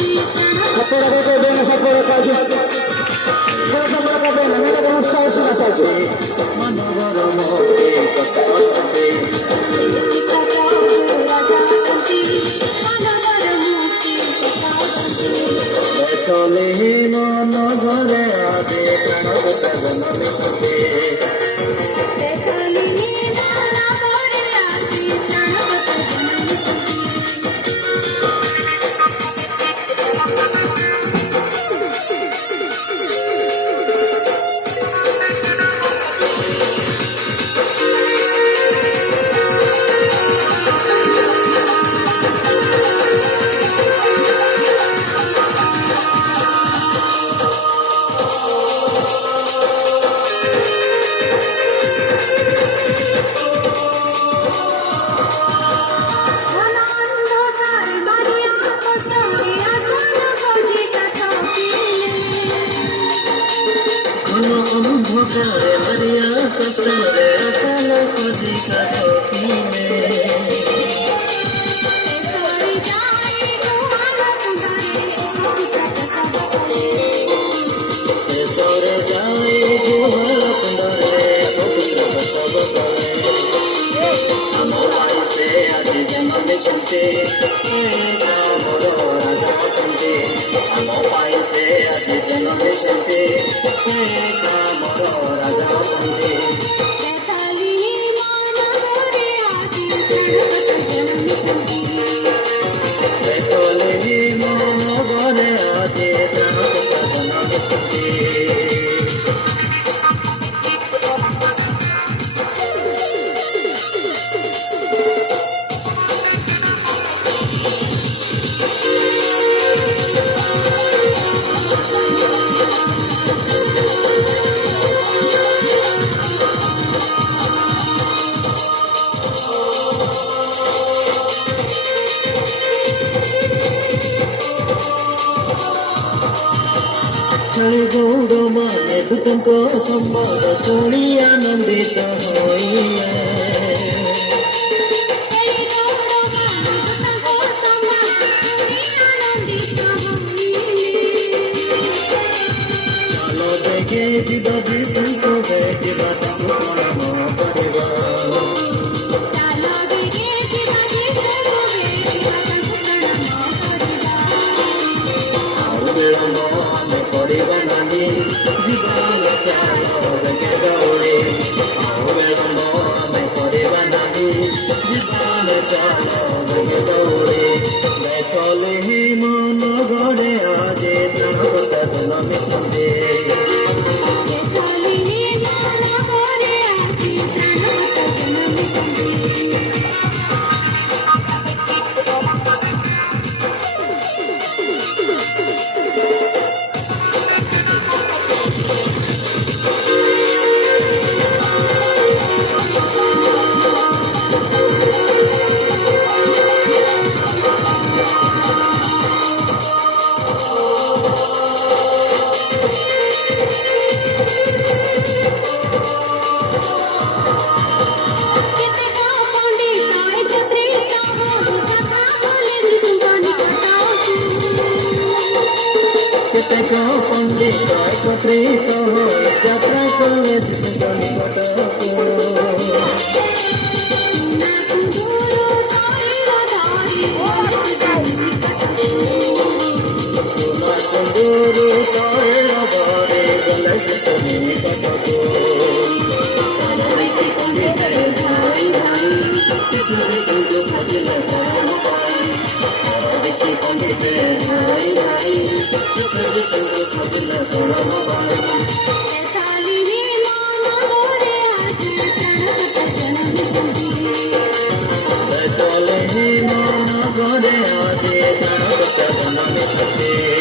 Sapore che bene, sapore quasi. Cosa vuole bene, non è che non sta sulla saggia. Tole मन घरे आदे प्रणव सगन मिशते अंधकारे मरिया कष्टरे असल खोजी का ठोकीने से सोरे जाए गुहाल कुंडरे अपुत्र सब करे अमोलाई से आज जन्म चलते मोरो राजा पंते अमोलाई से आज जन्म चलते मोरो राजा पंते छड़ी गौड़ माने दूतों संवाद सुनी आनंदित होइए चलो देखे जिदा जिसम को बेटी बात पुराना पड़ेगा चलो देखे जिदा जिसम को बेटी बात पुराना पड़ेगा आओ पड़ेगा नानी जीवन चालो लगे दौड़े आओ मैं पड़ेगा नानी जीवन चालो लगे दौड़े मैं कले ही मन घरे आजे प्रणवता जन्म संदे पंडित एकत्रित हो यात्रा कले जिसका निकट सोना कंदूरु तारे आवारे गले से निकट पंडित भाई भाई शिशु शिशु जो भजन पंडित भाई भाई शिशु शिशु जो भजन घरे आजे जन्म सके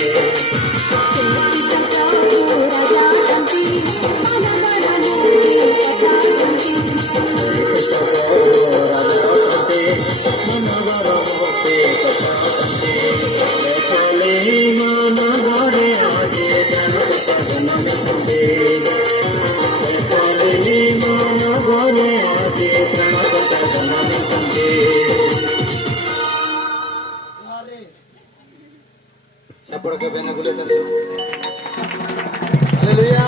Sapor ke bena gulit asu. Haleluya.